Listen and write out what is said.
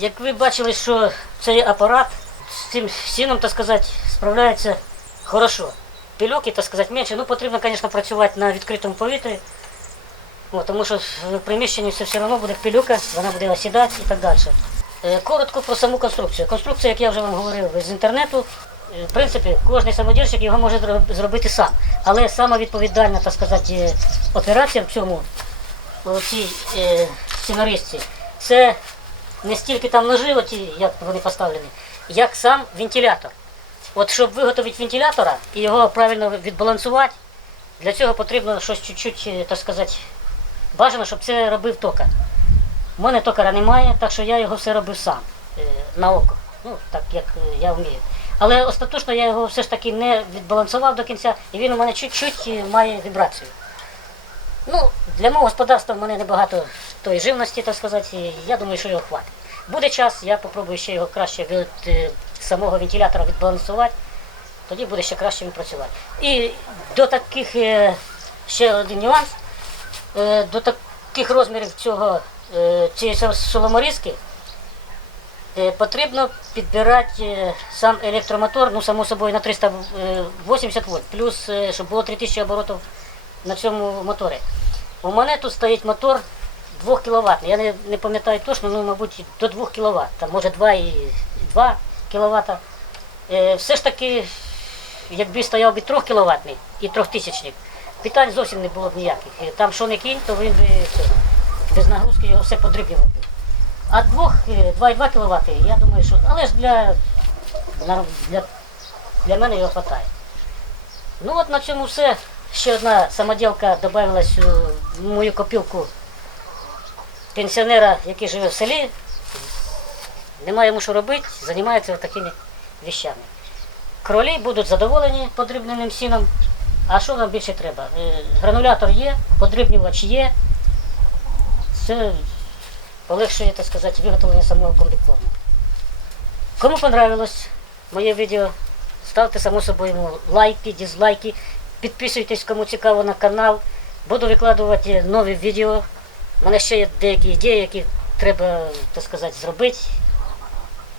Як ви бачили, що цей апарат з цим сіном, так сказати, справляється хорошо. Пильоки, так сказати, менше. Ну, потрібно, звісно, працювати на відкритому повітрі. Тому що в приміщенні все все одно буде пилюка, вона буде осідати і так далі. Е, Коротко про саму конструкцію. Конструкція, як я вже вам говорив з інтернету, е, в принципі, кожен самодільщик його може зробити сам. Але сама відповідальна, так сказати, е, операція в цьому, у цій сценаристці, це не стільки там ножи, оті, як вони поставлені, як сам вентилятор. От щоб виготовити вентилятора і його правильно відбалансувати, для цього потрібно щось чуть-чуть, е, так сказати, бажано, щоб це робив токар. У мене токара немає, так що я його все робив сам е, на око. Ну, так як е, я вмію. Але остаточно я його все ж таки не відбалансував до кінця, і він у мене чуть-чуть має вібрацію. Ну, для мого господарства в мене небагато тої живності, так сказати, я думаю, що його хватить. Буде час, я попробую ще його краще від е, самого вентилятора відбалансувати, тоді буде ще краще працювати. І до таких е, ще один нюанс. Е, до таких розмірів цього, цієї со- соломорізки потрібно підбирати сам електромотор, ну, само собою, на 380 вольт, плюс, щоб було 3000 оборотів на цьому моторі. У мене тут стоїть мотор 2 кВт. Я не, не пам'ятаю точно, ну, мабуть, до 2 кВт, там може 2,2 кВт. Е, все ж таки, якби стояв би 3 кВт і 3000 питань зовсім не було б ніяких. Е, Там що не кінь, то він би без нагрузки його все подрібнював би. А двох, е, 2,2 кВт, я думаю, що. Але ж для, для, для, для мене його вистачає. Ну от на цьому все. Ще одна самоділка додавалась у мою копілку пенсіонера, який живе в селі. Немає йому що робити, займається такими вещами. Кролі будуть задоволені подрібненим сіном. А що нам більше треба? Е, Гранулятор є, подрібнювач є. Це полегшує, так сказати, виготовлення самого комбікорму. Кому понравилось моє відео, ставте само собою лайки, дизлайки, підписуйтесь, кому цікаво на канал. Буду викладувати нові відео. Мене ще є деякі ідеї, які треба, так сказати, зробити.